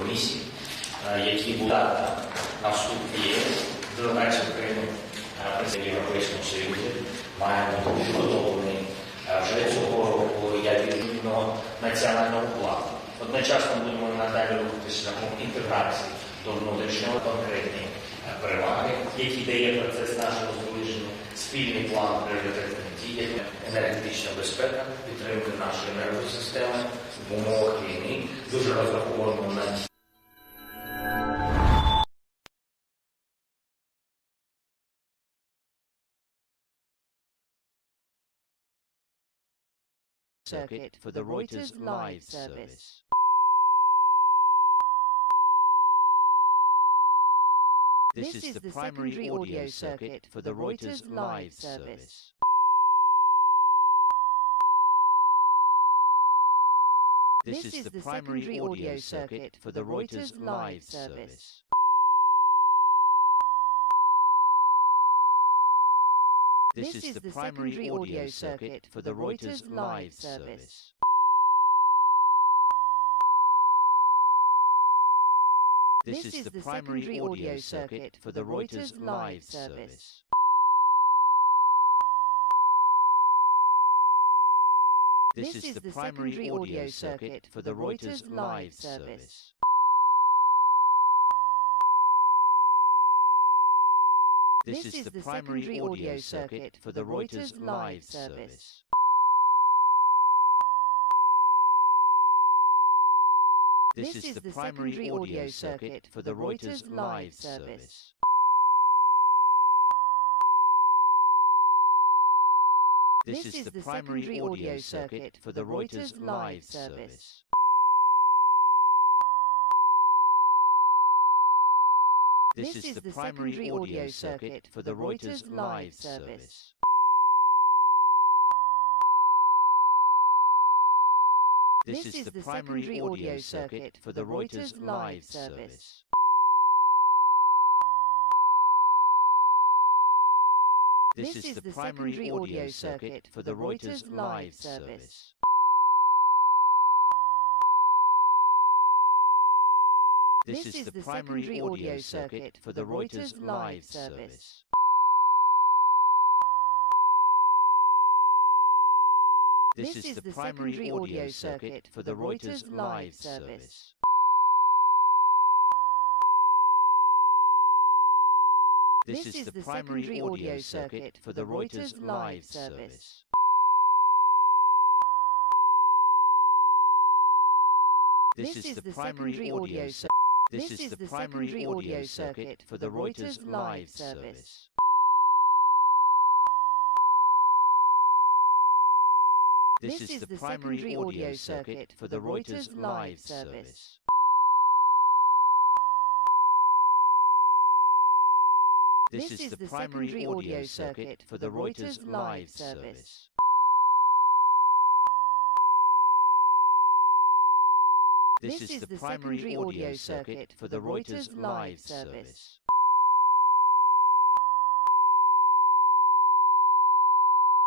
комісій, які були на вступ в ЄС. Делегація України в Європейському Союзі має бути підготовлений вже цього року як відповідного національного плану. Одночасно будемо надалі рухатися шляхом інтеграції до внутрішнього конкретні переваги, які дає процес нашого зближення, спільний план пріоритетних дій, енергетична безпека, підтримка нашої енергосистеми в умовах війни. Дуже розраховуємо на circuit for the Reuters live service. This is the primary audio circuit for the Reuters live service. This is the primary audio circuit for the Reuters live service. This is the primary audio circuit for the Reuters live service. This is the primary audio circuit for the Reuters live service. This is the primary audio circuit for the Reuters live service. This is the primary audio circuit for the Reuters live service. This is the primary audio circuit for the Reuters live service. This is the primary audio circuit for the Reuters live service. This is the primary audio circuit for the Reuters live service. This is the primary audio circuit for the Reuters live service. This is the primary audio circuit for the Reuters live service. This is the primary audio circuit for the Reuters live service. This is the primary audio circuit for the Reuters live service. This is the primary audio circuit for the Reuters live service. This is the primary audio circuit. This is the primary audio circuit for the Reuters live service. This is the primary audio circuit for the Reuters live service. This is the primary audio circuit for the Reuters live service. This is the primary audio circuit for the Reuters live service.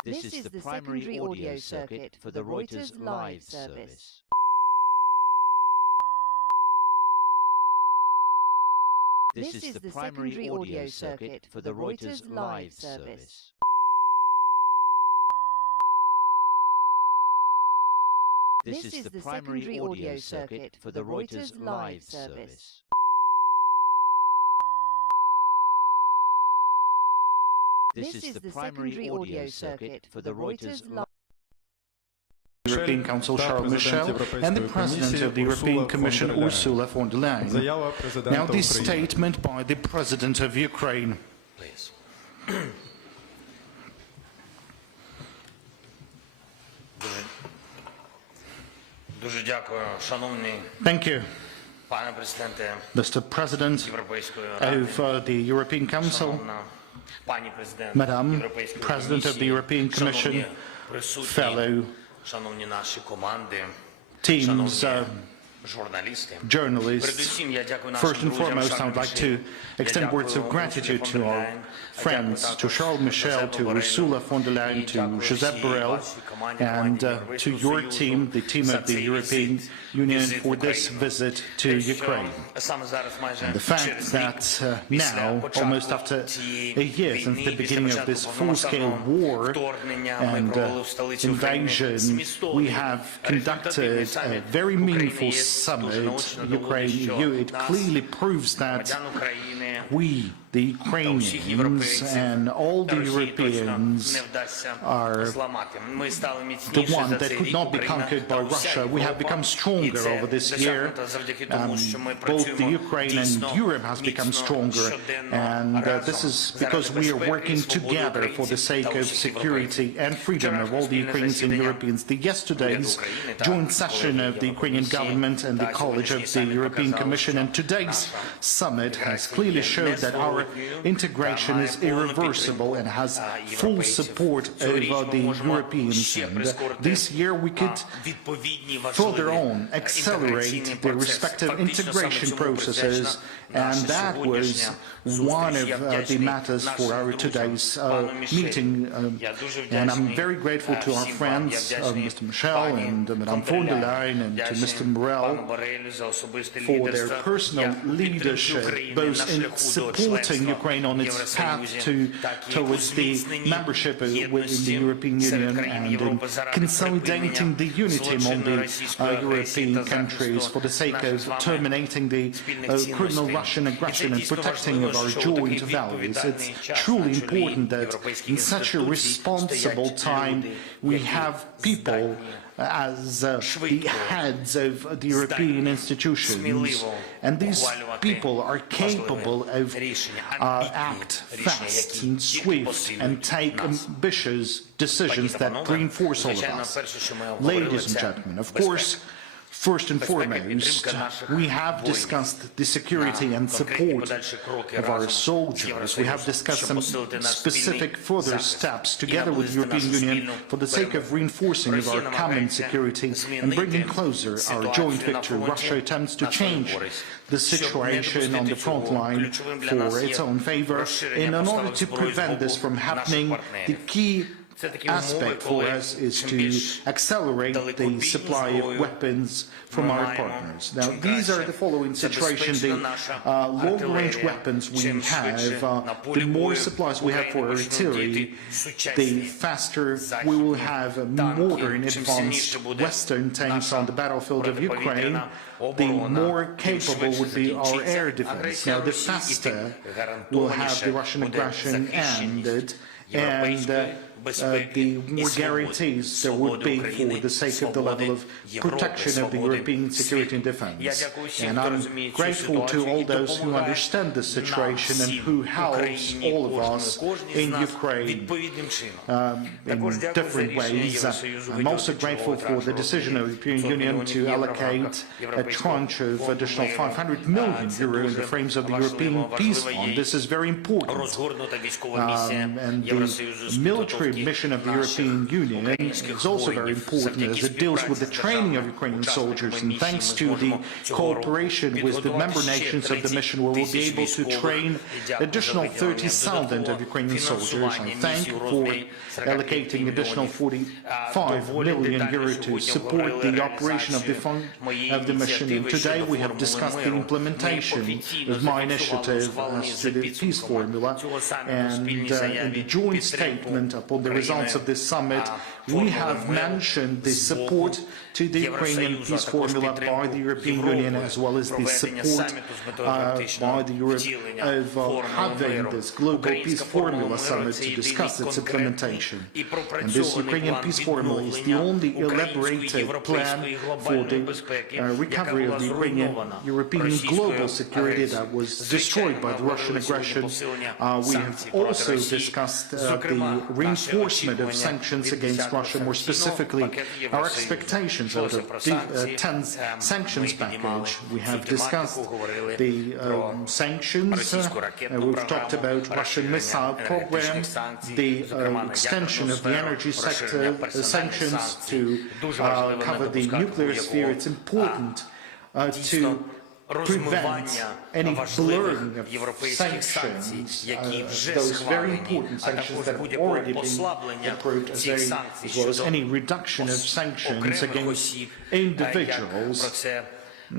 This is the primary audio circuit for the Reuters live service. This is the primary audio circuit for the Reuters live service. This is the primary audio circuit for the Reuters live service. This is the primary audio circuit for the Reuters live. European Council Charles Michel and the President of the European Commission Ursula von der Leyen. Now this statement by the President of Ukraine. Please. Дуже дякую, шановний Thank you, пане президенте Mr. President Європейської ради, of the European Council, шановна пані президент Madam Європейської President of the European комісії, Commission, шановні присутні, fellow шановні наші команди, teams, шановні journalists. First and foremost, I would like to extend words of gratitude to our friends, to Charles Michel, to Ursula von der Leyen, to Josep Borrell, and to your team, the team of the European Union, for this visit to Ukraine. And the fact that now, almost after a year since the beginning of this full-scale war and invasion, we have conducted a very meaningful summit, Ukraine-EU. It clearly proves that we, the Ukrainians, and all the Europeans are the one that could not be conquered by Russia. We have become stronger over this year. Both the Ukraine and Europe has become stronger, and this is because we are working together for the sake of security and freedom of all the Ukrainians and Europeans. Yesterday's joint session of the Ukrainian government and the College of the European Commission and today's summit has clearly showed that our integration is irreversible and has full support of the Europeans. And this year we could further on accelerate the respective integration processes, and that was one of the matters for our today's meeting. And I'm very grateful to our friends, Mr. Michel and Madame von der Leyen, and to Mr. Morel for their personal leadership, both in supporting Ukraine on its path towards the membership within the European Union and in consolidating the unity among the European countries for the sake of terminating the criminal Russian aggression and protecting of our joint values. It's truly important that in such a responsible time we have people as the heads of the European institutions, and these people are capable of act fast and swift and take ambitious decisions that reinforce all of us. Ladies and gentlemen, of course, first and foremost, we have discussed the security and support of our soldiers. We have discussed some specific further steps together with the European Union for the sake of reinforcing of our common security and bringing closer our joint victory. Russia attempts to change the situation on the front line for its own favor. In order to prevent this from happening, the key aspect for us is to accelerate the supply of weapons from our partners. Now, these are the following situations. The long-range weapons we have, the more supplies we have for artillery, the faster we will have modern, advanced Western tanks on the battlefield of Ukraine, the more capable would be our air defense. Now, the faster we'll have the Russian aggression ended, and the more guarantees there would be for the sake of the level of protection of the European security and defense. And I'm grateful to all those who understand the situation and who helps all of us in Ukraine in different ways. I'm also grateful for the decision of the European Union to allocate a tranche of additional 500 million euro in the frames of the European Peace Fund. This is very important. And the military mission of the European Union is also very important as it deals with the training of Ukrainian soldiers, and thanks to the cooperation with the member nations of the mission, we will be able to train additional 30,000 of Ukrainian soldiers. I thank for allocating additional 45 million euro to support the operation of the mission. And today we have discussed the implementation of my initiative as to the peace formula, and in the joint statement upon the results of this summit, we have mentioned the support to the Ukrainian peace formula by the European Union, as well as the support by the Europe of having this global peace formula summit to discuss its implementation. And this Ukrainian peace formula is the only elaborated plan for the recovery of the European global security that was destroyed by the Russian aggression. We have also discussed the reinforcement of sanctions against Russia, more specifically our expectations out of the 10th sanctions package. We have discussed the sanctions, we've talked about Russian missile program, the extension of the energy sector sanctions to cover the nuclear sphere. It's important to prevent any blurring of sanctions, those very important sanctions that have already been approved, as well as any reduction of sanctions against individuals,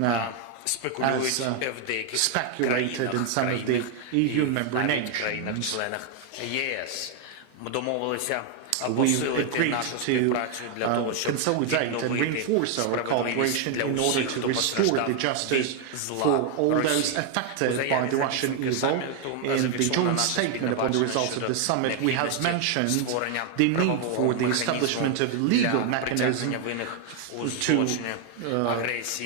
as speculated in some of the EU member nations. We've agreed to consolidate and reinforce our cooperation in order to restore the justice for all those affected by the Russian evil. In the joint statement upon the results of the summit, we have mentioned the need for the establishment of a legal mechanism to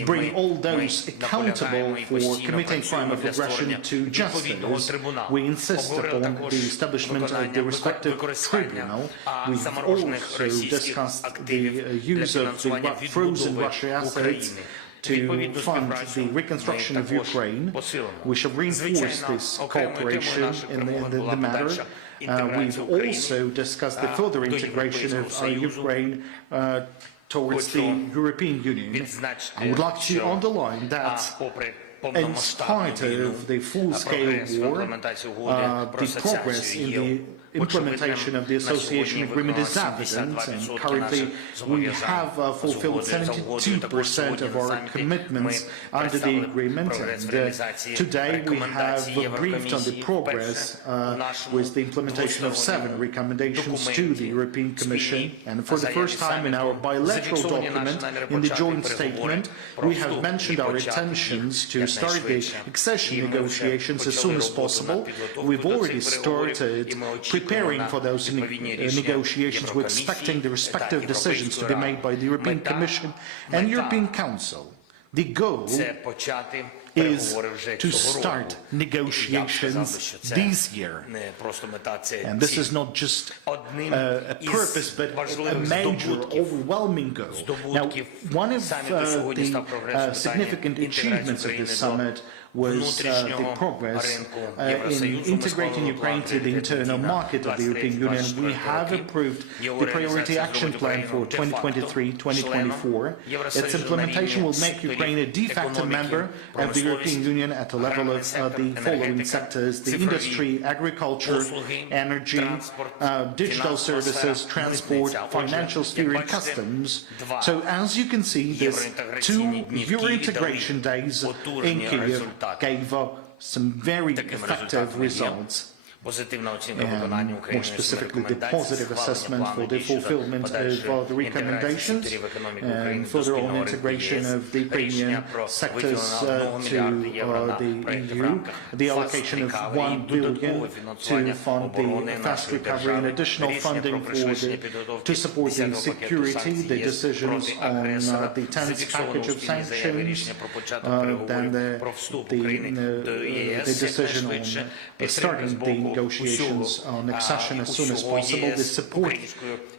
bring all those accountable for committing crime of aggression to justice. We insist upon the establishment of the respective tribunal. We've also discussed the use of the frozen Russian assets to fund the reconstruction of Ukraine. We shall reinforce this cooperation in the matter. We've also discussed the further integration of Ukraine towards the European Union. I would like to underline that in spite of the full-scale war, the progress in the implementation of the association agreement is evident, and currently we have fulfilled 72% of our commitments under the agreement, and today we have briefed on the progress with the implementation of 7 recommendations to the European Commission, and for the first time in our bilateral document, in the joint statement, we have mentioned our intentions to start the accession negotiations as soon as possible. We've already started preparing for those negotiations. We're expecting the respective decisions to be made by the European Commission and European Council. The goal is to start negotiations this year. And this is not just a purpose, but a major, overwhelming goal. Now, one of the significant achievements of this summit was the progress in integrating Ukraine to the internal market of the European Union. We have approved the Priority Action Plan for 2023-2024. Its implementation will make Ukraine a de facto member of the European Union at the level of the following sectors: the industry, agriculture, energy, digital services, transport, financial sphere and customs. So as you can see, these 2 Euro integration days in Kiev gave some very effective results. And more specifically, the positive assessment for the fulfillment of the recommendations and further on integration of the Ukrainian sectors to the EU, the allocation of 1 billion to fund the fast recovery and additional funding to support the security, the decisions on the 10th package of sanctions, then the decision on starting the negotiations on accession as soon as possible, the support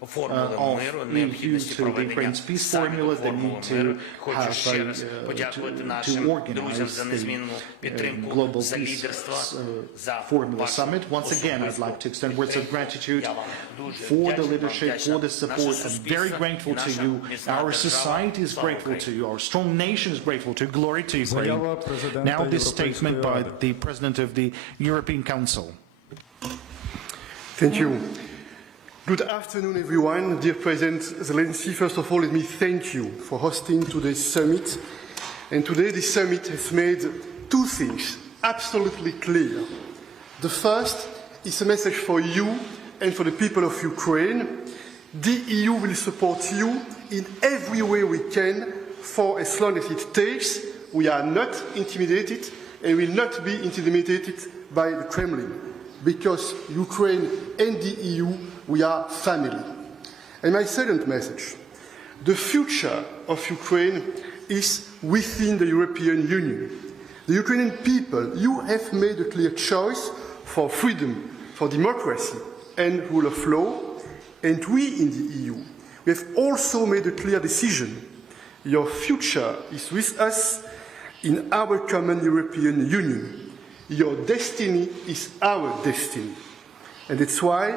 of EU to the Ukraine's peace formula, the need to have to organize the global peace formula summit. Once again, I'd like to extend words of gratitude for the leadership, for the support. I'm very grateful to you. Our society is grateful to you. Our strong nation is grateful to you. Glory to Ukraine. Now this statement by the President of the European Council. Thank you. Good afternoon, everyone. Dear President Zelenski, first of all, let me thank you for hosting today's summit. And today, the summit has made 2 things absolutely clear. The first is a message for you and for the people of Ukraine. The EU will support you in every way we can for as long as it takes. We are not intimidated and will not be intimidated by the Kremlin, because Ukraine and the EU, we are family. And my second message, the future of Ukraine is within the European Union. The Ukrainian people, you have made a clear choice for freedom, for democracy and rule of law, and we in the EU, we have also made a clear decision. Your future is with us in our common European Union. Your destiny is our destiny. And that's why,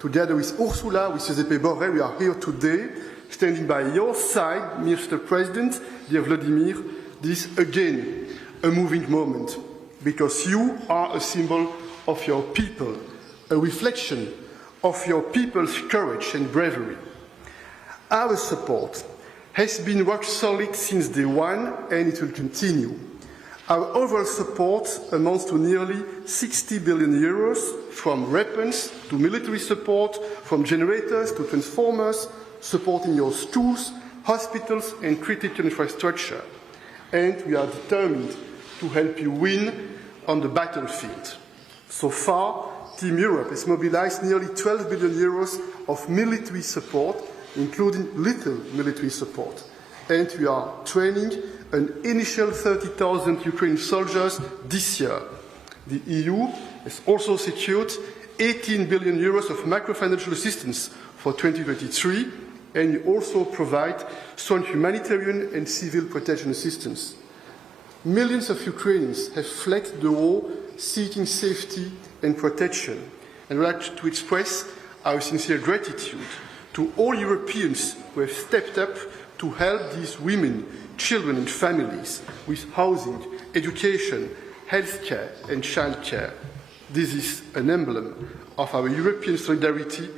together with Úrsula, with Giuseppe Borrell, we are here today, standing by your side, Mr. President, dear Volodímir, This is again a moving moment, because you are a symbol of your people, a reflection of your people's courage and bravery. Our support has been rock solid since day one, and it will continue. Our overall support amounts to nearly 60 billion euros, from weapons to military support, from generators to transformers, supporting your schools, hospitals and critical infrastructure. And we are determined to help you win on the battlefield. So far, Team Europe has mobilized nearly 12 billion euros of military support, including lethal military support. And we are training an initial 30,000 Ukrainian soldiers this year. The EU has also secured 18 billion euros of macro-financial assistance for 2023, and we also provide strong humanitarian and civil protection assistance. Millions of Ukrainians have fled the war seeking safety and protection, and we would like to express our sincere gratitude to all Europeans who have stepped up to help these women, children and families with housing, education, healthcare and childcare. This is an emblem of our European solidarity,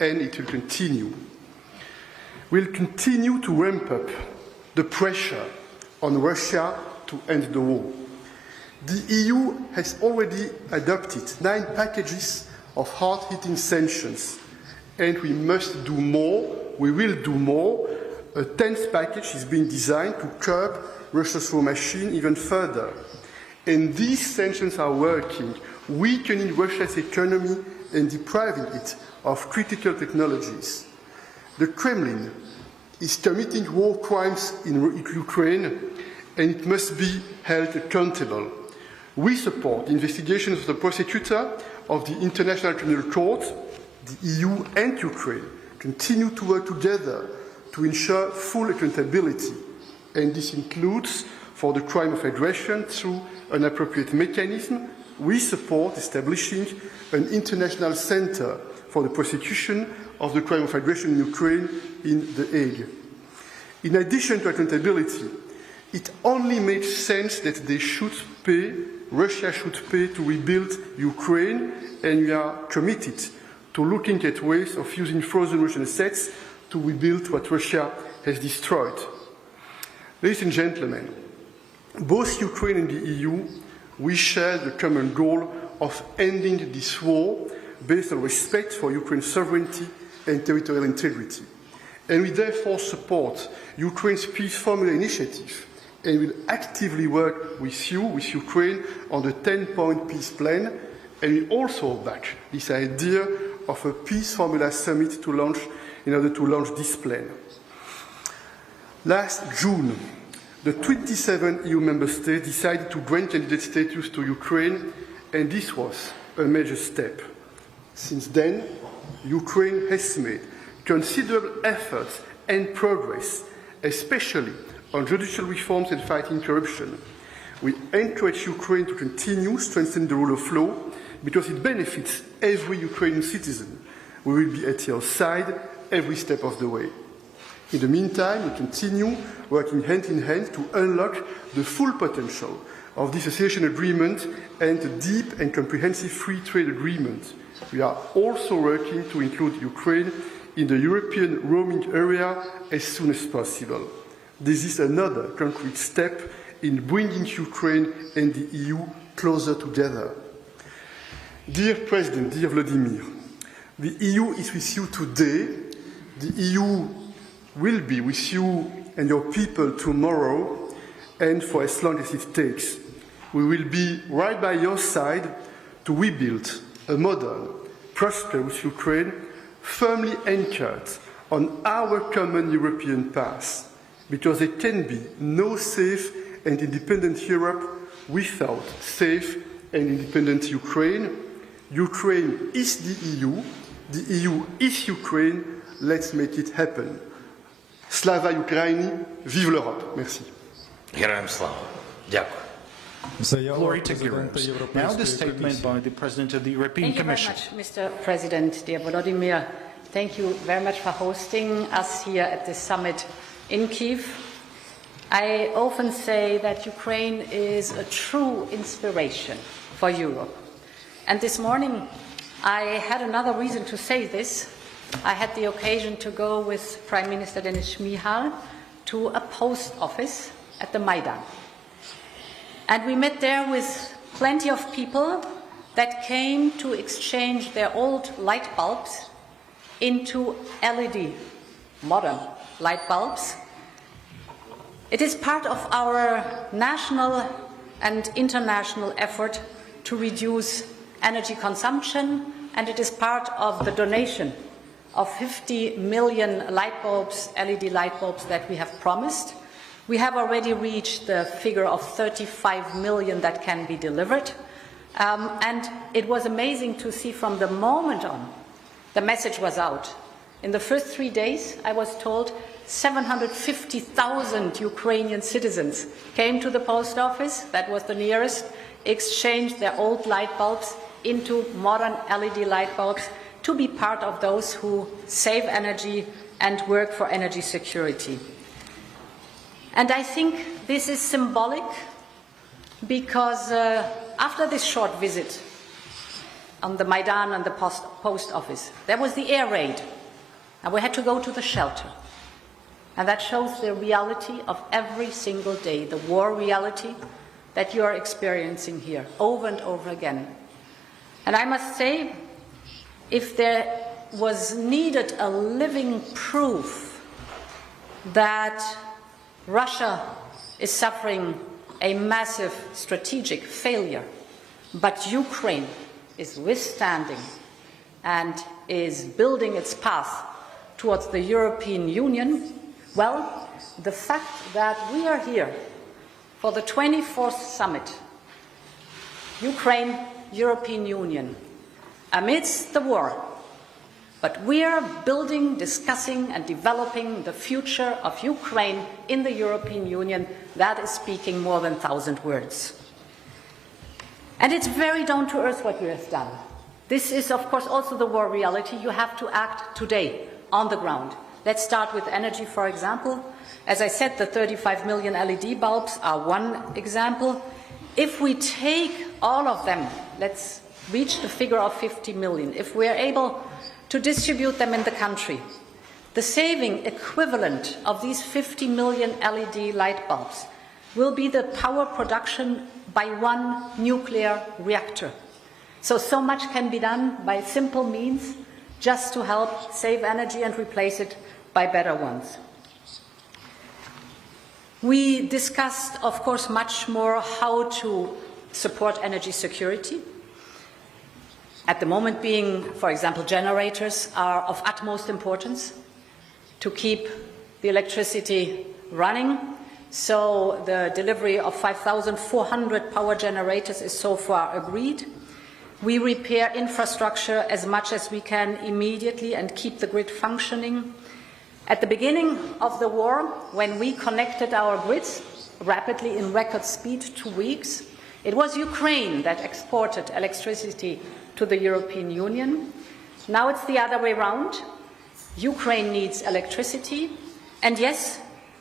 and it will continue. We'll continue to ramp up the pressure on Russia to end the war. The EU has already adopted 9 packages of hard-hitting sanctions, and we must do more. We will do more. A 10th package is being designed to curb Russia's war machine even further. And these sanctions are working, weakening Russia's economy and depriving it of critical technologies. The Kremlin is committing war crimes in Ukraine, and it must be held accountable. We support the investigation of the prosecutor of the International Criminal Court. The EU and Ukraine continue to work together to ensure full accountability, and this includes, for the crime of aggression, through an appropriate mechanism. We support establishing an international center for the prosecution of the crime of aggression in Ukraine in The Hague. In addition to accountability, it only makes sense that Russia should pay to rebuild Ukraine, and we are committed to looking at ways of using frozen Russian assets to rebuild what Russia has destroyed. Ladies and gentlemen, both Ukraine and the EU, we share the common goal of ending this war based on respect for Ukraine's sovereignty and territorial integrity. And we therefore support Ukraine's peace formula initiative, and will actively work with you, with Ukraine, on the 10-point peace plan, and we also back this idea of a peace formula summit in order to launch this plan. Last June, the 27 EU member states decided to grant candidate status to Ukraine, and this was a major step. Since then, Ukraine has made considerable efforts and progress, especially on judicial reforms and fighting corruption. We encourage Ukraine to continue strengthening the rule of law because it benefits every Ukrainian citizen. We will be at your side every step of the way. In the meantime, we continue working hand in hand to unlock the full potential of this association agreement and a deep and comprehensive free trade agreement. We are also working to include Ukraine in the European roaming area as soon as possible. This is another concrete step in bringing Ukraine and the EU closer together. Dear President, dear Volodymyr, the EU is with you today. The EU will be with you and your people tomorrow, and for as long as it takes. We will be right by your side to rebuild a modern, prosperous Ukraine, firmly anchored on our common European path, because there can be no safe and independent Europe without safe and independent Ukraine. Ukraine is the EU is Ukraine. Let's make it happen. Slava Ukraini, vive l'Europe. Merci. Героям слава. Дякую. Glory to heroes. Now the statement by the President of the European Commission. Thank you very much, Mr. President, dear Volodymyr. Thank you very much for hosting us here at this summit in Kiev. I often say that Ukraine is a true inspiration for Europe. And this morning I had another reason to say this. I had the occasion to go with Prime Minister Denis Shmyhal to a post office at the Maidan. And we met there with plenty of people that came to exchange their old light bulbs into LED, modern light bulbs. It is part of our national and international effort to reduce energy consumption, and it is part of the donation of 50 million light bulbs, LED light bulbs that we have promised. We have already reached the figure of 35 million that can be delivered. And it was amazing to see from the moment on, the message was out. In the first 3 days, I was told 750,000 Ukrainian citizens came to the post office, that was the nearest, exchanged their old light bulbs into modern LED light bulbs to be part of those who save energy and work for energy security. And I think this is symbolic because after this short visit on the Maidan and the post office, there was the air raid, and we had to go to the shelter. And that shows the reality of every single day, the war reality that you are experiencing here over and over again. And I must say, if there was needed a living proof that Russia is suffering a massive strategic failure, but Ukraine is withstanding and is building its path towards the European Union, well, the fact that we are here for the 24th summit, Ukraine, European Union, amidst the war, but we are building, discussing and developing the future of Ukraine in the European Union, that is speaking more than 1,000 words. And it's very down to earth what we have done. This is, of course, also the war reality. You have to act today, on the ground. Let's start with energy, for example. As I said, the 35 million LED bulbs are one example. If we take all of them, let's reach the figure of 50 million. If we are able to distribute them in the country, the saving equivalent of these 50 million LED light bulbs will be the power production by one nuclear reactor. So much can be done by simple means just to help save energy and replace it by better ones. We discussed, of course, much more how to support energy security. At the moment being, for example, generators are of utmost importance to keep the electricity running. So the delivery of 5,400 power generators is so far agreed. We repair infrastructure as much as we can immediately and keep the grid functioning. At the beginning of the war, when we connected our grids rapidly in record speed, 2 weeks, it was Ukraine that exported electricity to the European Union. Now it's the other way around. Ukraine needs electricity, and yes,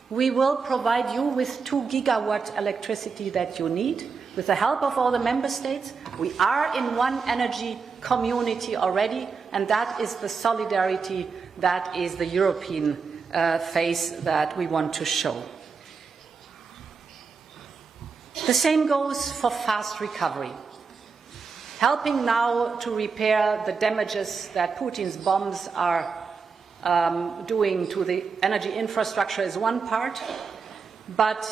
we will provide you with 2 gigawatt electricity that you need. With the help of all the member states, we are in one energy community already, and that is the solidarity, that is the European face that we want to show. The same goes for fast recovery. Helping now to repair the damages that Putin's bombs are doing to the energy infrastructure is one part, but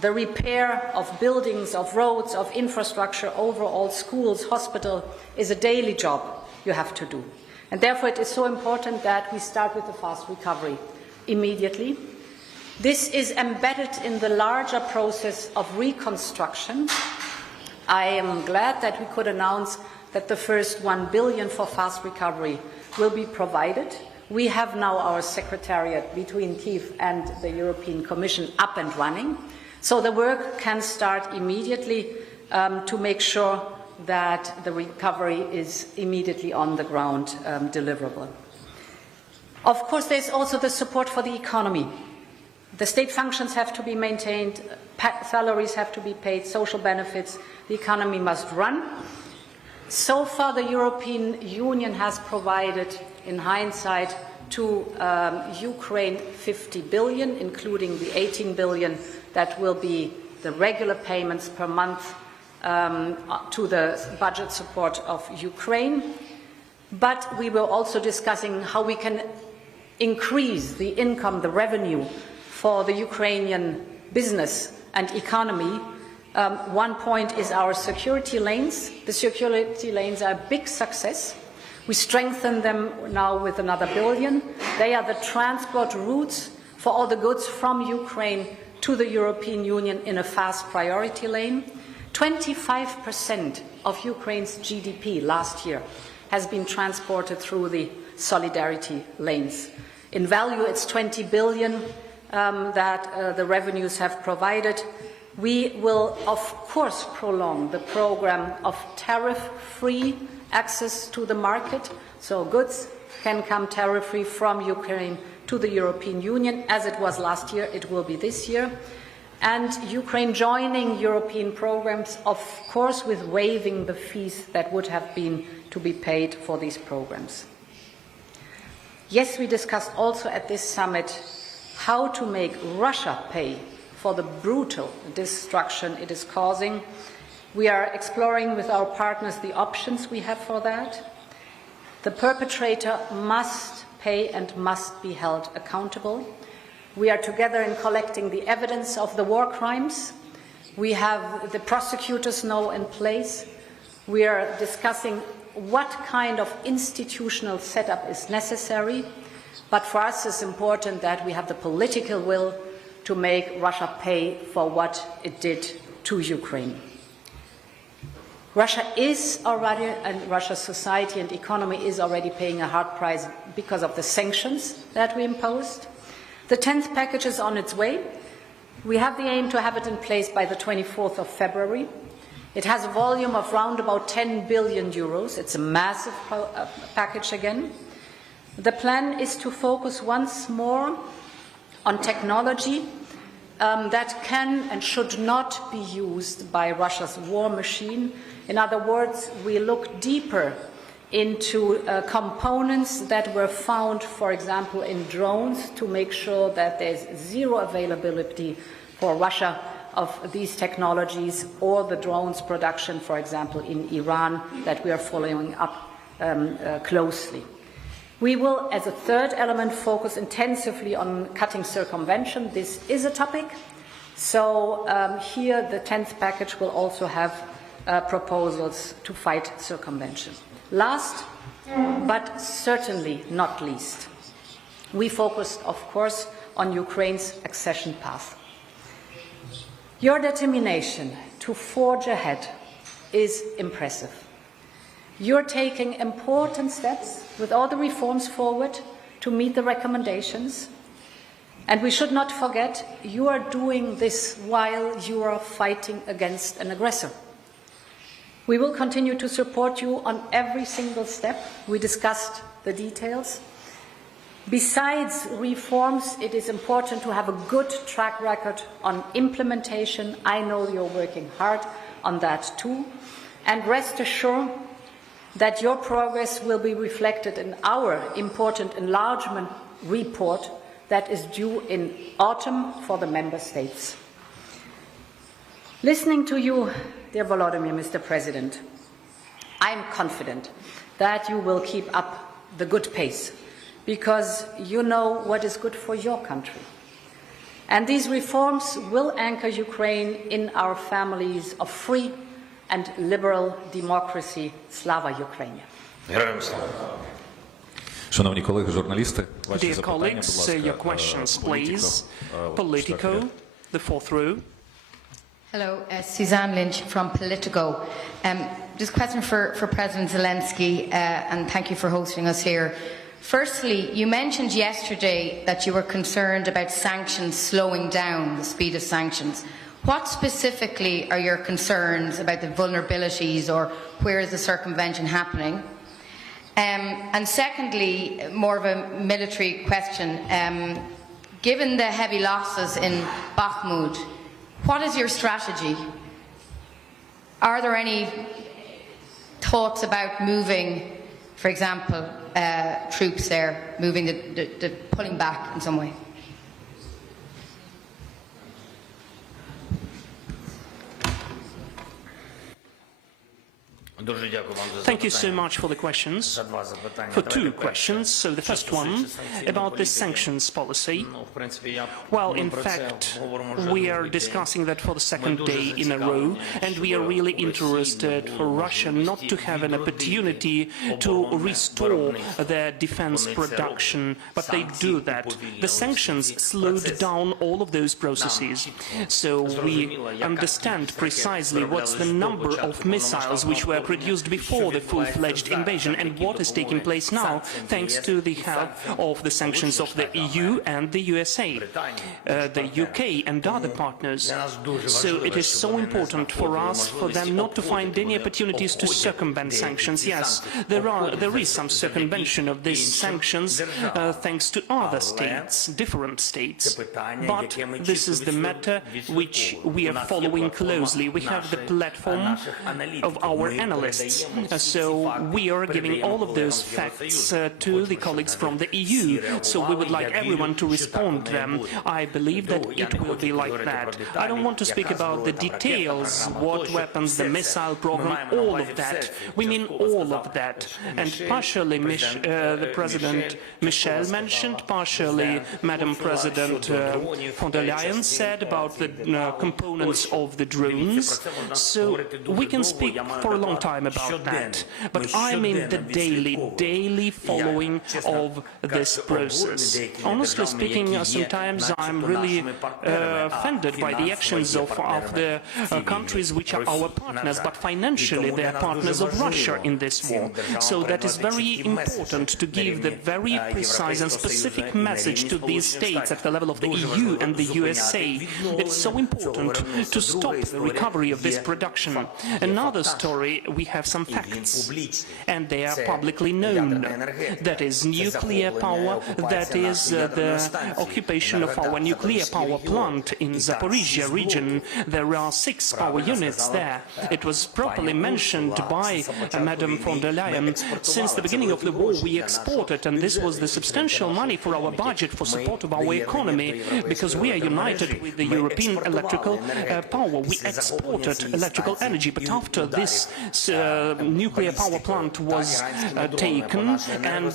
the repair of buildings, of roads, of infrastructure, overall schools, hospital, is a daily job you have to do. And therefore it is so important that we start with the fast recovery immediately. This is embedded in the larger process of reconstruction. I am glad that we could announce that the first 1 billion for fast recovery will be provided. We have now our secretariat between Kiev and the European Commission up and running. So the work can start immediately to make sure that the recovery is immediately on the ground deliverable. Of course, there's also the support for the economy. The state functions have to be maintained, salaries have to be paid, social benefits, the economy must run. So far, the European Union has provided, in hindsight, to Ukraine 50 billion, including the 18 billion that will be the regular payments per month to the budget support of Ukraine. But we were also discussing how we can increase the income, the revenue for the Ukrainian business and economy. One point is our security lanes. The security lanes are a big success. We strengthen them now with another billion. They are the transport routes for all the goods from Ukraine to the European Union in a fast priority lane. 25% of Ukraine's GDP last year has been transported through the solidarity lanes. In value, it's 20 billion that the revenues have provided. We will, of course, prolong the program of tariff-free access to the market, so goods can come tariff-free from Ukraine to the European Union. As it was last year, it will be this year. And Ukraine joining European programs, of course, with waiving the fees that would have been to be paid for these programs. Yes, we discussed also at this summit how to make Russia pay for the brutal destruction it is causing. We are exploring with our partners the options we have for that. The perpetrator must pay and must be held accountable. We are together in collecting the evidence of the war crimes. We have the prosecutors now in place. We are discussing what kind of institutional setup is necessary. But for us, it's important that we have the political will to make Russia pay for what it did to Ukraine. Russia is already, and Russia's society and economy is already paying a hard price because of the sanctions that we imposed. The 10th package is on its way. We have the aim to have it in place by the 24th of February. It has a volume of round about 10 billion euros. It's a massive package again. The plan is to focus once more on technology that can and should not be used by Russia's war machine. In other words, we look deeper into components that were found, for example, in drones, to make sure that there's zero availability for Russia of these technologies, or the drones production, for example, in Iran, that we are following up closely. We will, as a third element, focus intensively on cutting circumvention. This is a topic. So here the 10th package will also have proposals to fight circumvention. Last, but certainly not least, we focused, of course, on Ukraine's accession path. Your determination to forge ahead is impressive. You're taking important steps with all the reforms forward to meet the recommendations. And we should not forget, you are doing this while you are fighting against an aggressor. We will continue to support you on every single step. We discussed the details. Besides reforms, it is important to have a good track record on implementation. I know you're working hard on that too. And rest assured that your progress will be reflected in our important enlargement report that is due in autumn for the member states. Listening to you, dear Volodymyr, Mr. President, I am confident that you will keep up the good pace, because you know what is good for your country. And these reforms will anchor Ukraine in our families of free and liberal democracy. Slava Ukraini. Шановні колеги, журналісти, ваші Dear запитання, colleagues, будь ласка, your questions, please. Politico, Politico, the fourth row. Hello, Suzanne Lynch from Politico. This question for President Zelensky, and thank you for hosting us here. Firstly, you mentioned yesterday that you were concerned about sanctions slowing down the speed of sanctions. What specifically are your concerns about the vulnerabilities, or where is the circumvention happening? And secondly, more of a military question. given the heavy losses in Bakhmut, what is your strategy? Are there any thoughts about moving, for example, troops there, moving pulling back in some way? Thank you so much for the questions. For two questions. So the first one about the sanctions policy. Well, in fact, we are discussing that for the second day in a row, and we are really interested for Russia not to have an opportunity to restore their defense production, but they do that. The sanctions slowed down all of those processes. So we understand precisely what's the number of missiles which were produced before the full-fledged invasion and what is taking place now, thanks to the help of the sanctions of the EU and the USA, the UK and other partners. So it is so important for us, for them not to find any opportunities to circumvent sanctions. Yes, there is some circumvention of these sanctions thanks to other states, different states. But this is the matter which we are following closely. We have the platform of our analysts. So we are giving all of those facts to the colleagues from the EU. So we would like everyone to respond to them. I believe that it will be like that. I don't want to speak about the details, what weapons, the missile program, all of that. We mean all of that. And partially the President Michel mentioned, partially Madam President von der Leyen said about the components of the drones. So we can speak for a long time about that, but I mean the daily following of this process. Honestly speaking, sometimes I'm really offended by the actions of the countries which are our partners, but financially they are partners of Russia in this war. So that is very important to give the very precise and specific message to these states at the level of the EU and the USA. It's so important to stop the recovery of this production. Another story, we have some facts, and they are publicly known. That is nuclear power, that is the occupation of our nuclear power plant in Zaporizhia region. There are 6 power units there. It was properly mentioned by Madam von der Leyen. Since the beginning of the war we exported, and this was the substantial money for our budget for support of our economy, because we are united with the European electrical power. We exported electrical energy, but after this nuclear power plant was taken, and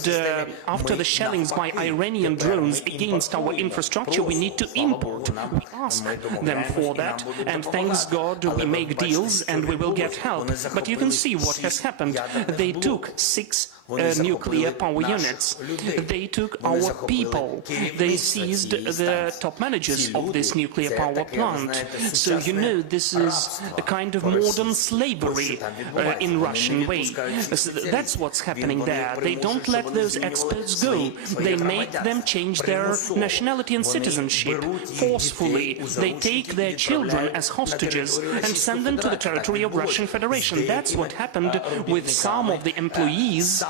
after the shellings by Iranian drones against our infrastructure, we need to import. We ask them for that, and thanks God we make deals and we will get help. But you can see what has happened. They took 6 nuclear power units. They took our people. They seized the top managers of this nuclear power plant. So you know this is a kind of modern slavery in Russian way. That's what's happening there. They don't let those experts go. They make them change their nationality and citizenship forcefully. They take their children as hostages and send them to the territory of Russian Federation. That's what happened with some of the employees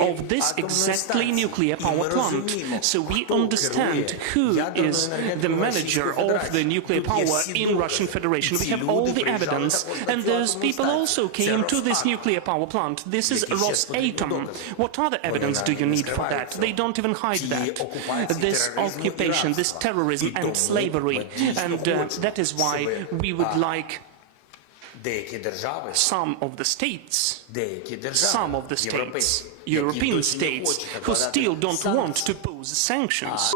of this exactly nuclear power plant. So we understand who is the manager of the nuclear power in Russian Federation. We have all the evidence, and those people also came to this nuclear power plant. This is Rosatom. What other evidence do you need for that? They don't even hide that. This occupation, this terrorism and slavery, and that is why we would like some of the states, European states, who still don't want to pose sanctions.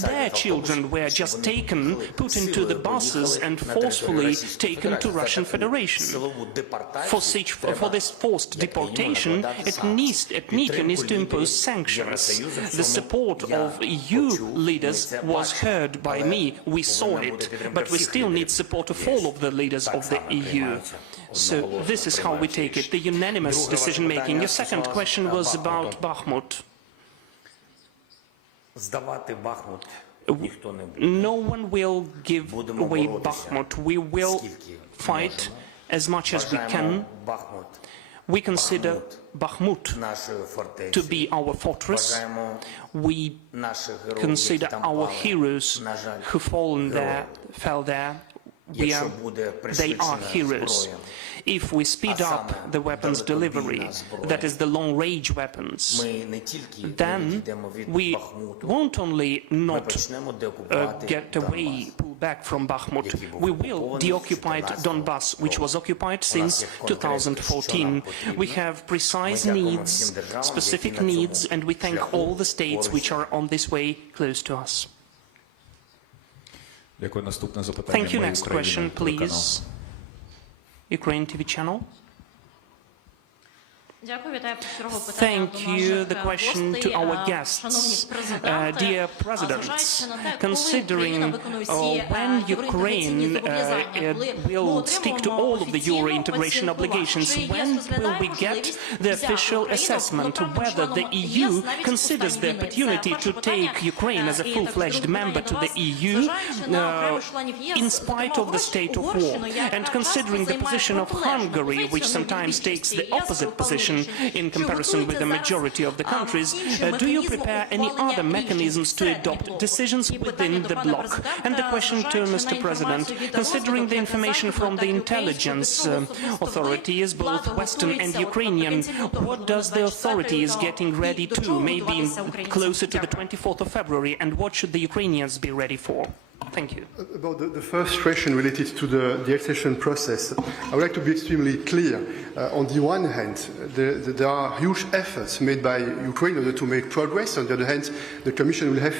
Their children were just taken, put into the buses and forcefully taken to Russian Federation. For this forced deportation, EU needs to impose sanctions. The support of EU leaders was heard by me, we saw it, but we still need support of all of the leaders of the EU. So this is how we take it, the unanimous decision-making. Your second question was about Bakhmut. No one will give away Bakhmut. We will fight as much as we can. We consider Bakhmut to be our fortress. We consider our heroes who fell there. They are heroes. If we speed up the weapons delivery, that is the long-range weapons, then we won't only not pull back from Bakhmut, we will deoccupy Donbass, which was occupied since 2014. We have precise needs, specific needs, and we thank all the states which are on this way close to us. Thank you. Next question, please. Ukraine TV channel. Thank you. The question to our guests. Dear Presidents, considering when Ukraine will stick to all of the Euro integration obligations, when will we get the official assessment whether the EU considers the opportunity to take Ukraine as a full-fledged member to the EU in spite of the state of war? And considering the position of Hungary, which sometimes takes the opposite position in comparison with the majority of the countries, do you prepare any other mechanisms to adopt decisions within the bloc? And the question to Mr. President, considering the information from the intelligence authorities, both Western and Ukrainian, what does the authorities getting ready to, maybe closer to the 24th of February, and what should the Ukrainians be ready for? Thank you. About the first question related to the accession process, I would like to be extremely clear. On the one hand, there are huge efforts made by Ukraine in order to make progress. On the other hand, the Commission will have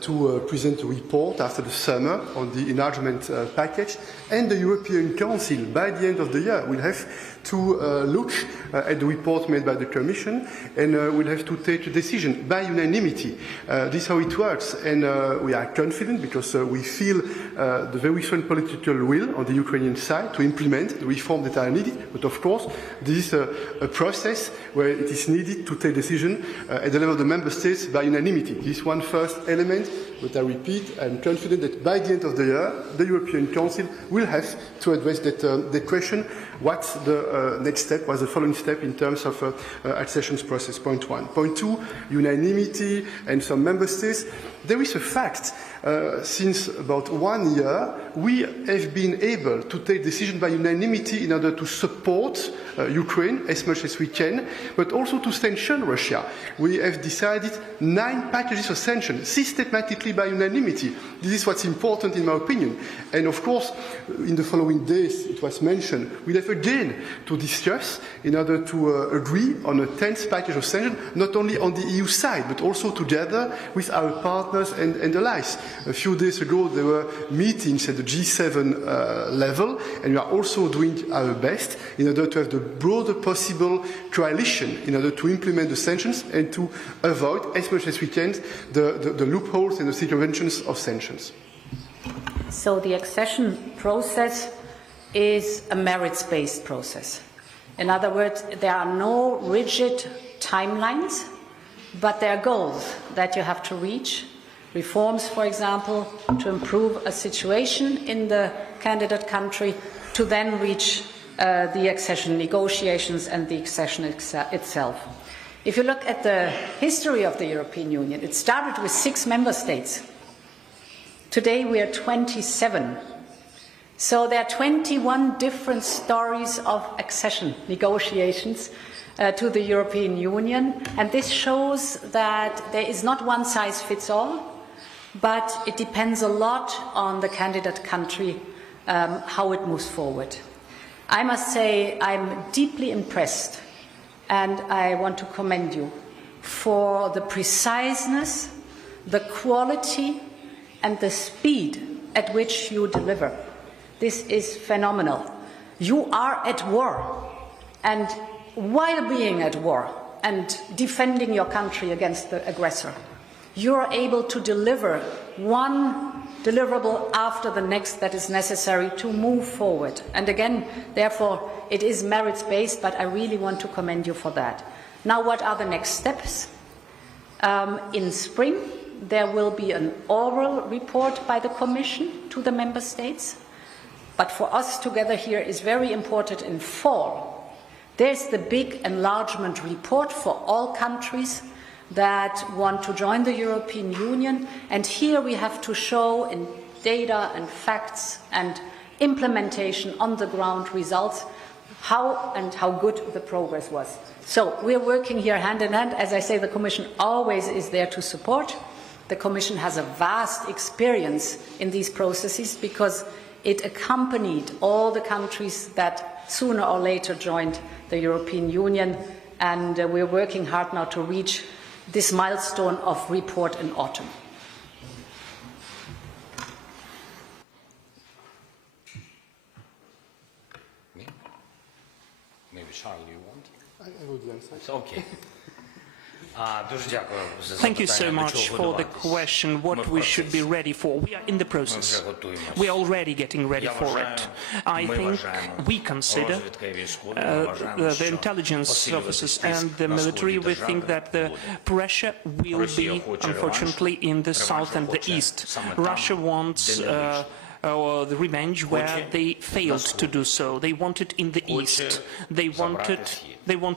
to present a report after the summer on the enlargement package, and the European Council, by the end of the year, will have to look at the report made by the Commission and will have to take a decision by unanimity. This is how it works, and we are confident because we feel the very strong political will on the Ukrainian side to implement the reforms that are needed. But of course, this is a process where it is needed to take decision at the level of the Member States by unanimity. This is one first element, but I repeat, I'm confident that by the end of the year, the European Council will have to address that question. What's the next step, what's the following step in terms of accession process, point one. Point two, unanimity and some Member States. There is a fact, since about 1 year, we have been able to take decision by unanimity in order to support Ukraine as much as we can, but also to sanction Russia. We have decided 9 packages of sanctions, systematically by unanimity. This is what's important in my opinion. And of course, in the following days, it was mentioned, we'll have again to discuss in order to agree on a 10th package of sanctions, not only on the EU side, but also together with our partners and allies. A few days ago, there were meetings at the G7 level, and we are also doing our best in order to have the broader possible coalition in order to implement the sanctions and to avoid, as much as we can, the loopholes and the circumventions of sanctions. So the accession process is a merits-based process. In other words, there are no rigid timelines, but there are goals that you have to reach. Reforms, for example, to improve a situation in the candidate country, to then reach the accession negotiations and the accession itself. If you look at the history of the European Union, it started with 6 member states. Today we are 27. So there are 21 different stories of accession negotiations to the European Union, and this shows that there is not one size fits all, but it depends a lot on the candidate country, how it moves forward. I must say I'm deeply impressed, and I want to commend you for the preciseness, the quality, and the speed at which you deliver. This is phenomenal. You are at war, and while being at war and defending your country against the aggressor, you are able to deliver one deliverable after the next that is necessary to move forward. And again, therefore, it is merits-based, but I really want to commend you for that. Now, what are the next steps? In spring, there will be an oral report by the Commission to the Member States. but for us together here is very important in fall. There's the big enlargement report for all countries that want to join the European Union, and here we have to show in data and facts and implementation on the ground results how good the progress was. So we're working here hand in hand. As I say, the Commission always is there to support. The Commission has a vast experience in these processes because it accompanied all the countries that sooner or later joined the European Union, and we're working hard now to reach this milestone of report in autumn. Maybe Charles, you want? I would answer. It's okay. Thank you so much for the question, what we should be ready for. We are in the process. We are already getting ready for it. I think we consider the intelligence officers and the military, we think that the pressure will be, unfortunately, in the south and the east. Russia wants the revenge where they failed to do so. They want it in the east. They want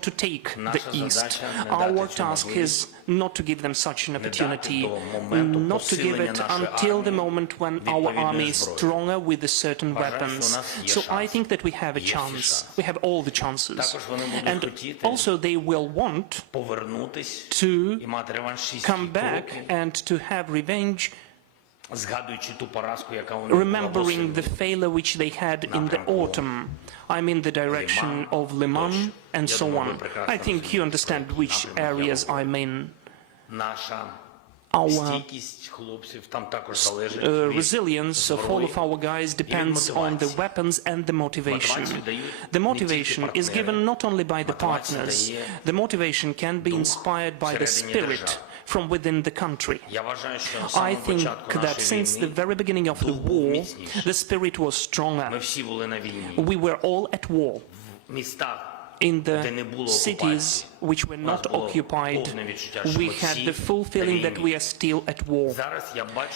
to take the east. Our task is not to give them such an opportunity, not to give it until the moment when our army is stronger with certain weapons. So I think that we have a chance. We have all the chances. And also they will want to come back and to have revenge, remembering the failure which they had in the autumn. I mean the direction of Liman and so on. I think you understand which areas I mean. Our resilience of all of our guys depends on the weapons and the motivation. The motivation is given not only by the partners. The motivation can be inspired by the spirit from within the country. I think that since the very beginning of the war, the spirit was stronger. We were all at war. In the cities which were not occupied, we had the full feeling that we are still at war.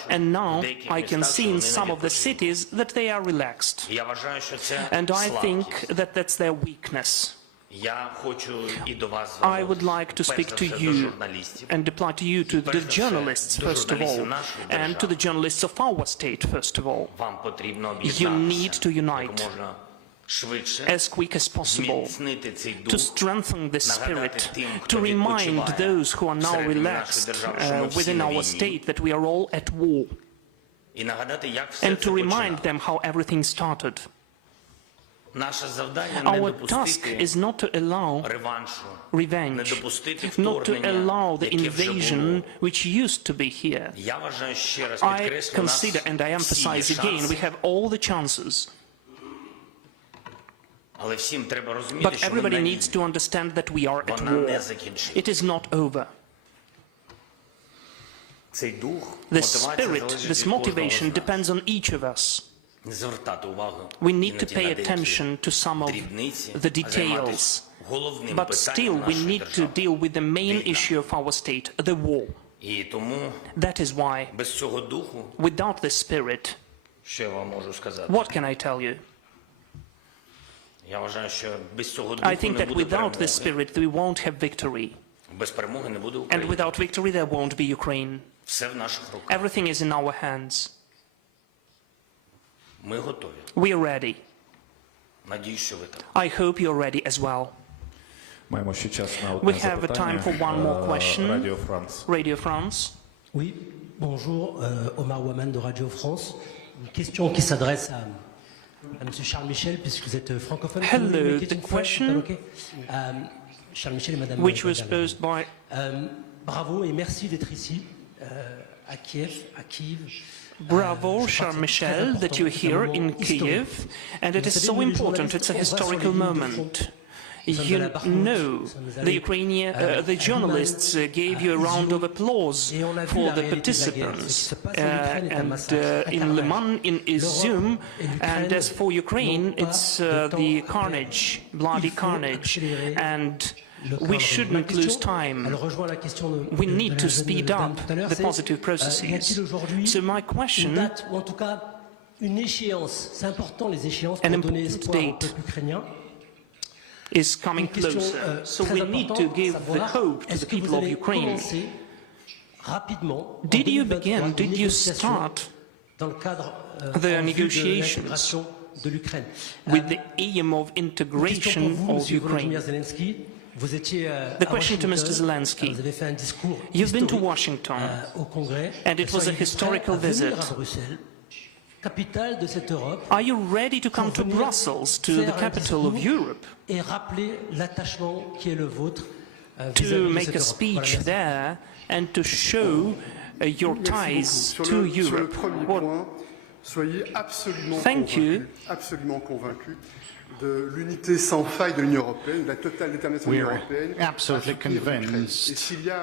And now I can see in some of the cities that they are relaxed. And I think that that's their weakness. I would like to speak to you and apply to you, to the journalists first of all, and to the journalists of our state first of all. You need to unite as quick as possible, to strengthen the spirit, to remind those who are now relaxed within our state that we are all at war, and to remind them how everything started. Our task is not to allow revenge, not to allow the invasion which used to be here. I consider, and I emphasize again, we have all the chances. But everybody needs to understand that we are at war. It is not over. The spirit, this motivation depends on each of us. We need to pay attention to some of the details, but still we need to deal with the main issue of our state, the war. That is why, without the spirit, what can I tell you? I think that without the spirit we won't have victory. And without victory there won't be Ukraine. Everything is in our hands. We are ready. I hope you're ready as well. We have a time for one more question. Radio France. Oui, bonjour, Omar Ouaman de Radio France. Une question qui s'adresse à M. Charles Michel, puisque vous êtes francophone. Hello, the question Charles Michel et Madame which was posed by... Bravo et merci d'être ici, à Kiev, à Kiev. Bravo, Charles Michel, that you're here in Kiev, and it is so important. It's a historical moment. You know, the journalists gave you a round of applause for the participants, and in Liman, in Izum, and as for Ukraine, it's the carnage, bloody carnage, and we shouldn't lose time. We need to speed up the positive processes. So my question une échéance, c'est important les échéances An pour donner important espoir au date peuple ukrainien. is coming Une question closer. So très we need to importante, give the savoir, hope to est-ce the que vous people of allez Ukraine. commencer rapidement en Did you 2023 begin, une did you négociation start dans le cadre the en vue de negotiations l'intégration de l'Ukraine? with the aim of Une question pour integration vous, of Monsieur Ukraine? Volodímir Zelenski. Vous étiez The à question to Washington, Mr. Zelensky. vous avez fait un discours You've been to historique, Washington, au Congrès. and it was a Soyez-vous historical prêts à venir visit. à Bruxelles, capitale de cette Europe, Are you ready to come to pour venir Brussels, to the faire un capital of discours Europe, et rappeler l'attachement qui est le vôtre to vis-à-vis de make cette a Europe. speech Voilà, there and to show your ties Sur to le Europe? premier What- point, soyez absolument Thank you. convaincus de l'unité sans faille de l'Union européenne, de la totale détermination de We l'Union are européenne. absolutely à soutenir l'Ukraine. convinced Et s'il y a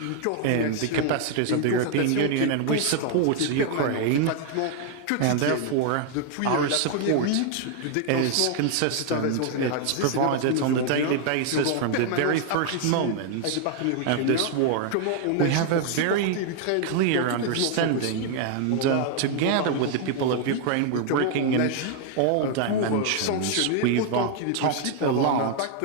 une in coordination the capacities et of the une European concertation qui Union, est and we constante, support qui est permanente, Ukraine, pratiquement and quotidienne, therefore depuis our la première support minute de is déclenchement de cette consistent. invasion It's généralisée. C'est provided parce que on nous the avons daily bien, basis nous avons from the permanence very first apprécié moment avec les partenaires of this ukrainiens war. comment on We agit have a pour very supporter l'Ukraine clear dans toutes les dimensions understanding, possibles. and On va together vous with the beaucoup people of aujourd'hui Ukraine, we're de comment working on in agit all pour dimensions. sanctionner We've autant qu'il est talked possible a pour avoir un lot, impact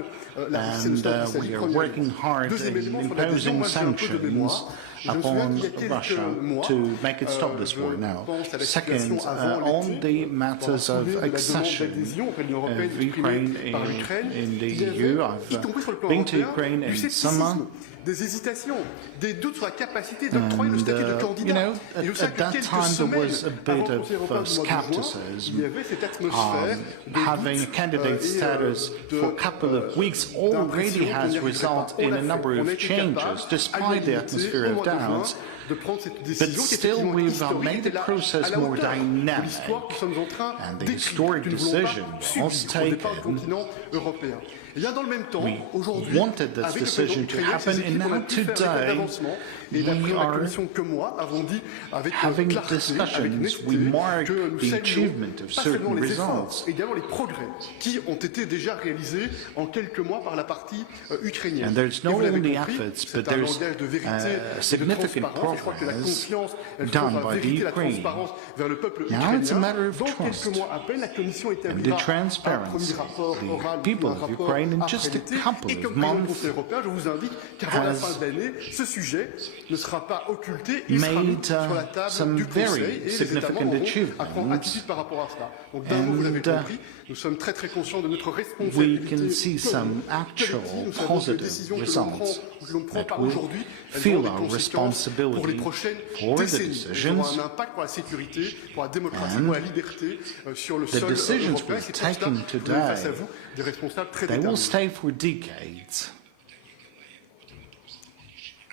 là-dessus. C'est and ça qu'il s'agit, we are premièrement. working hard Deuxième in élément sur l'adhésion, imposing moi j'ai un peu de sanctions mémoire. Je me souviens upon qu'il y a quelques Russia mois, to make it stop this war now. pense à la Second, situation avant on l'été, the matters of accession d'adhésion auprès de l'Union of européenne Ukraine exprimée par l'Ukraine, in the il y EU. avait, y compris sur le plan I've been to européen, Ukraine du in scepticisme, summer. des hésitations, des doutes sur la capacité d'octroyer le statut de candidat. Et je sais at que that quelques time there semaines was a avant bit le Conseil européen of du mois de juin, il skepticism, y avait cette atmosphère de having doute, candidate status for a couple of weeks already has resulted in a number of changes, despite the atmosphere of doubts. de prendre cette But décision qui still, effectivement we've historique made était the là, à process la more hauteur de dynamic, l'histoire que nous sommes en train and the d'écrire, historic que nous ne voulons decision pas was subir au départ du taken. continent européen. Et bien dans le même temps, We aujourd'hui, wanted this avec le decision président to ukrainien, happen, ses and équipes, on a now pu faire des today avancements. Et la we la are Commission que moi avons dit avec having clarté, avec discussions. We honnêteté, mark que nous the saluons achievement of pas seulement certain les efforts, results. également les progrès qui ont été déjà réalisés en quelques mois par la partie ukrainienne. And there's Et not vous l'avez only compris, efforts, c'est but un there's langage de vérité et de significant transparence. Et je crois que la progress confiance, elle done fera by the vérité la Ukraine. transparence vers le peuple Now ukrainien. it's a matter of Dans trust. quelques mois à peine, la Commission And établira the un transparency, premier rapport oral, the people un of rapport Ukraine, in après just l'été. a couple Et of comme président du months, Conseil européen, je vous indique qu'avant la fin de l'année, ce sujet ne sera pas occulté, il sera mis made sur la table some du Conseil very et les États significant membres vont achievements. prendre attitude par rapport à cela. Donc d'un mot, vous l'avez And, compris, nous sommes très conscients de notre we responsabilité can see some commune, actual collective. Nous savons que les positive décisions que results l'on prend that pas we aujourd'hui, elles feel auront des our conséquences pour les responsibility prochaines for the décennies. Elles auront decisions un impact pour la sécurité, pour la démocratie, and pour la liberté sur le the sol decisions européen. we're C'est pour cela taking que vous avez face à today, vous des responsables très they will déterminés. stay for decades.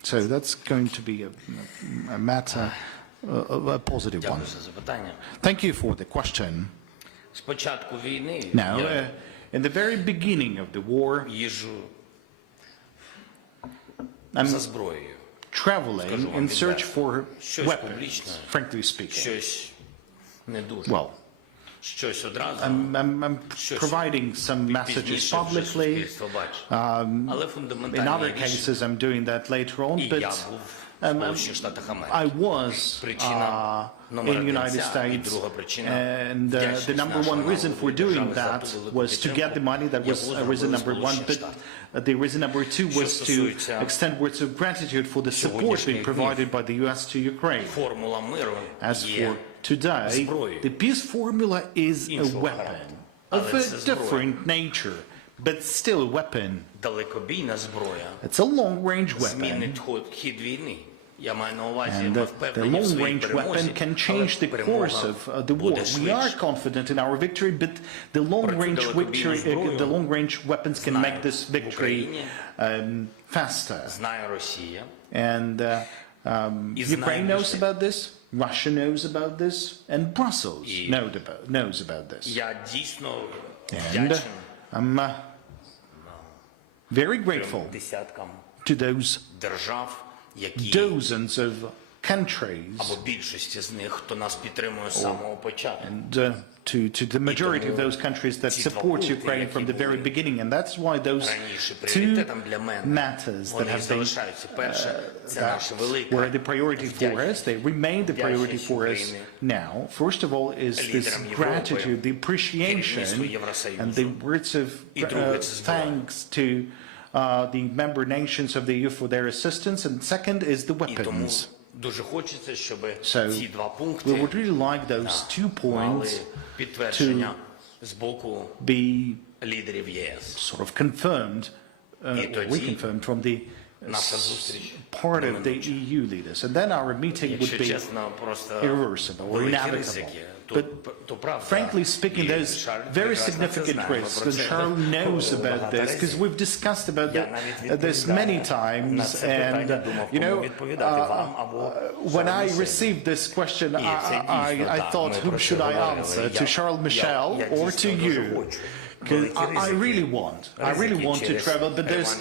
So that's going to be a matter, a positive one. Дякую за запитання. Thank you for the question. З початку війни Now, я in the very beginning of the war, їжджу I'm за зброєю. traveling in search for Щось weapons, публічне, frankly speaking. щось не дуже. Well, Щось одразу. I'm providing some messages Пізніше вже publicly. суспільство бачить. Але In фундаментальна other річ, cases, I'm doing that later on, і but я був в Сполучених Штатах I Америки. was Причина номер in the один United ця, і States, друга причина and the вдячність number нашого one reason for народу і doing держави за that ту велику was to get the money. That was підтримку, reason яку number зробили one, Сполучені but Штати. the reason number two was to стосується extend words of gratitude for the support being сьогоднішніх provided by the US to Ukraine. Формула миру As є for today, зброєю. the peace formula is a Іншого weapon характеру. of Але a це зброя. different nature, but still a weapon. Далекобійна зброя It's a long-range weapon, змінить хід війни. Я маю на увазі, and ми the впевнені в своїй long-range weapon перемозі, can але change the перемога course of the war. буде We are швидше. confident in our victory, but the long-range victory, the long-range weapons can make this victory faster. Знає Росія. And Ukraine knows about this, Russia knows about this, and Brussels knows about this. Я дійсно And вдячний I'm very grateful десяткам to those держав, які dozens of countries, and to the majority of those countries that support Ukraine from the very beginning. And that's why those two matters that have been that were the priority for us, they remain the priority for us now. First of all is this gratitude, the appreciation, and the words of thanks to the member nations of the EU for their assistance, and second is the weapons. So we would really like those 2 points to be sort of confirmed or reconfirmed from the part of the EU leaders, and then our meeting would be irreversible or inevitable. But frankly speaking, there's very significant risks, and Charles knows about this because we've discussed about this many times. And when I received this question, I thought, whom should I answer? To Charles Michel or to you? Because I really want to travel, but there's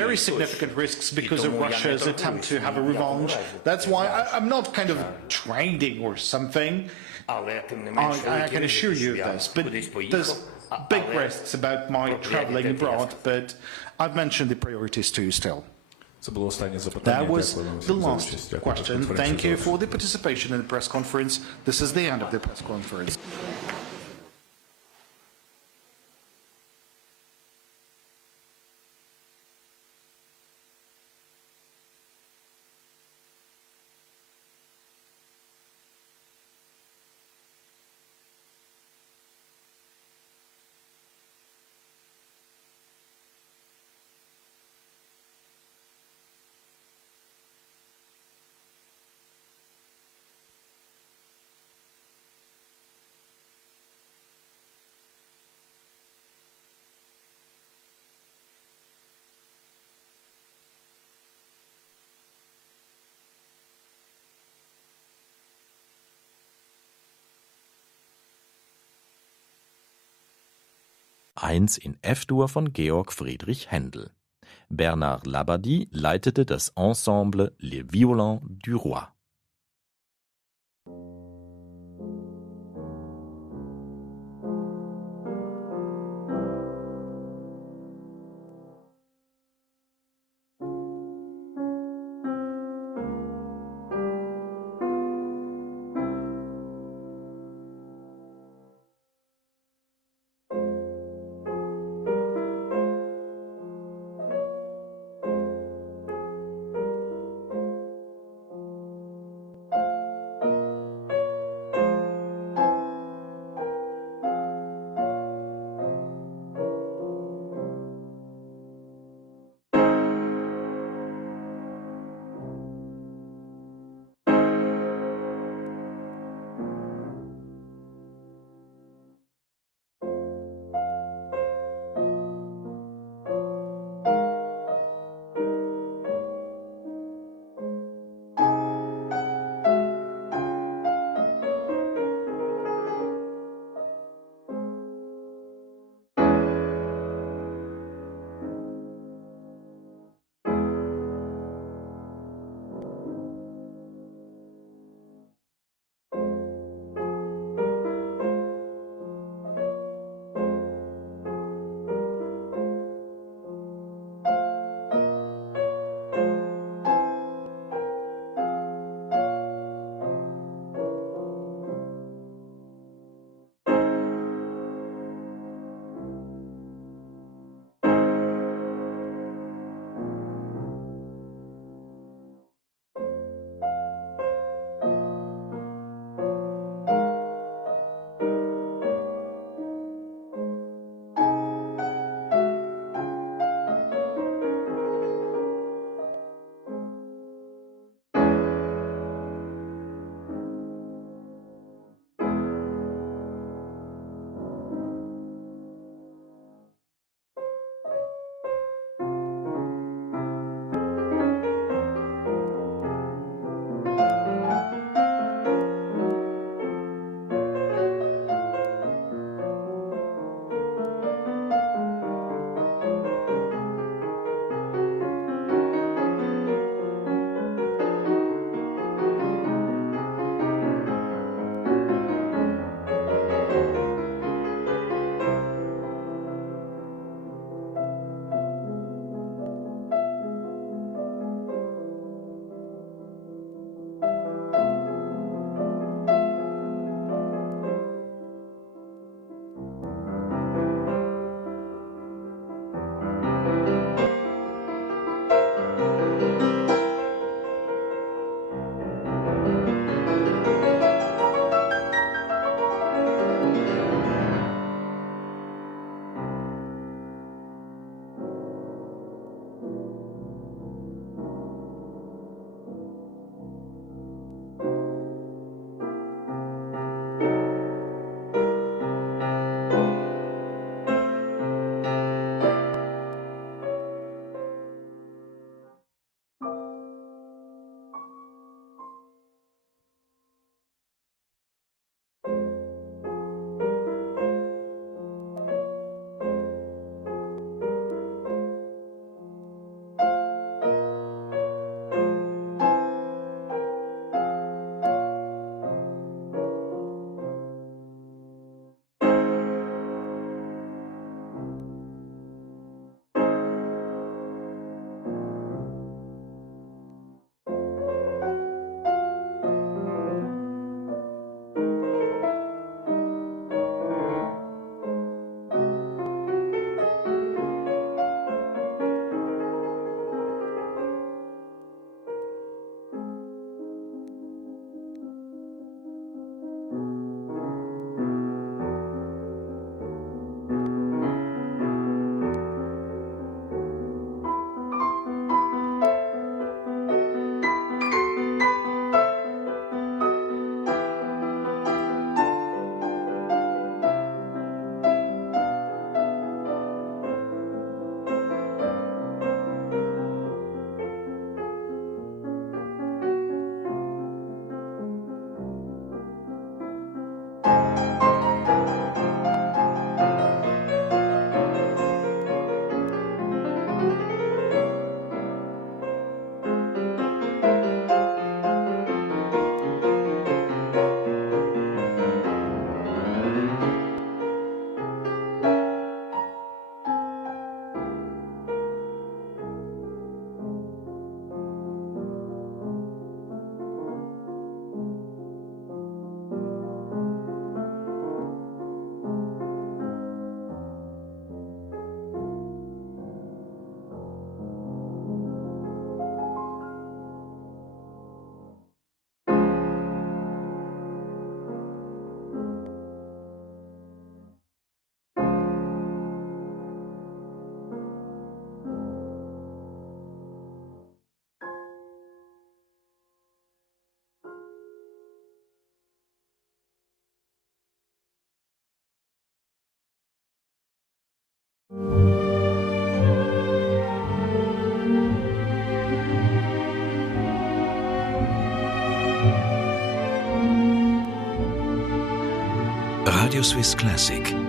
very significant risks because of Russia's attempt to have a revenge. That's why I'm not kind of trading or something. I can assure you of this, but there's big risks about my traveling abroad, but I've mentioned the priorities to you still. That was the last question. Thank you for the participation in the press conference. This is the end of the press conference. Eins in F-Dur von Georg Friedrich Händel. Bernard Labadie leitete das Ensemble Les Violons du Roi. Radio Swiss Classic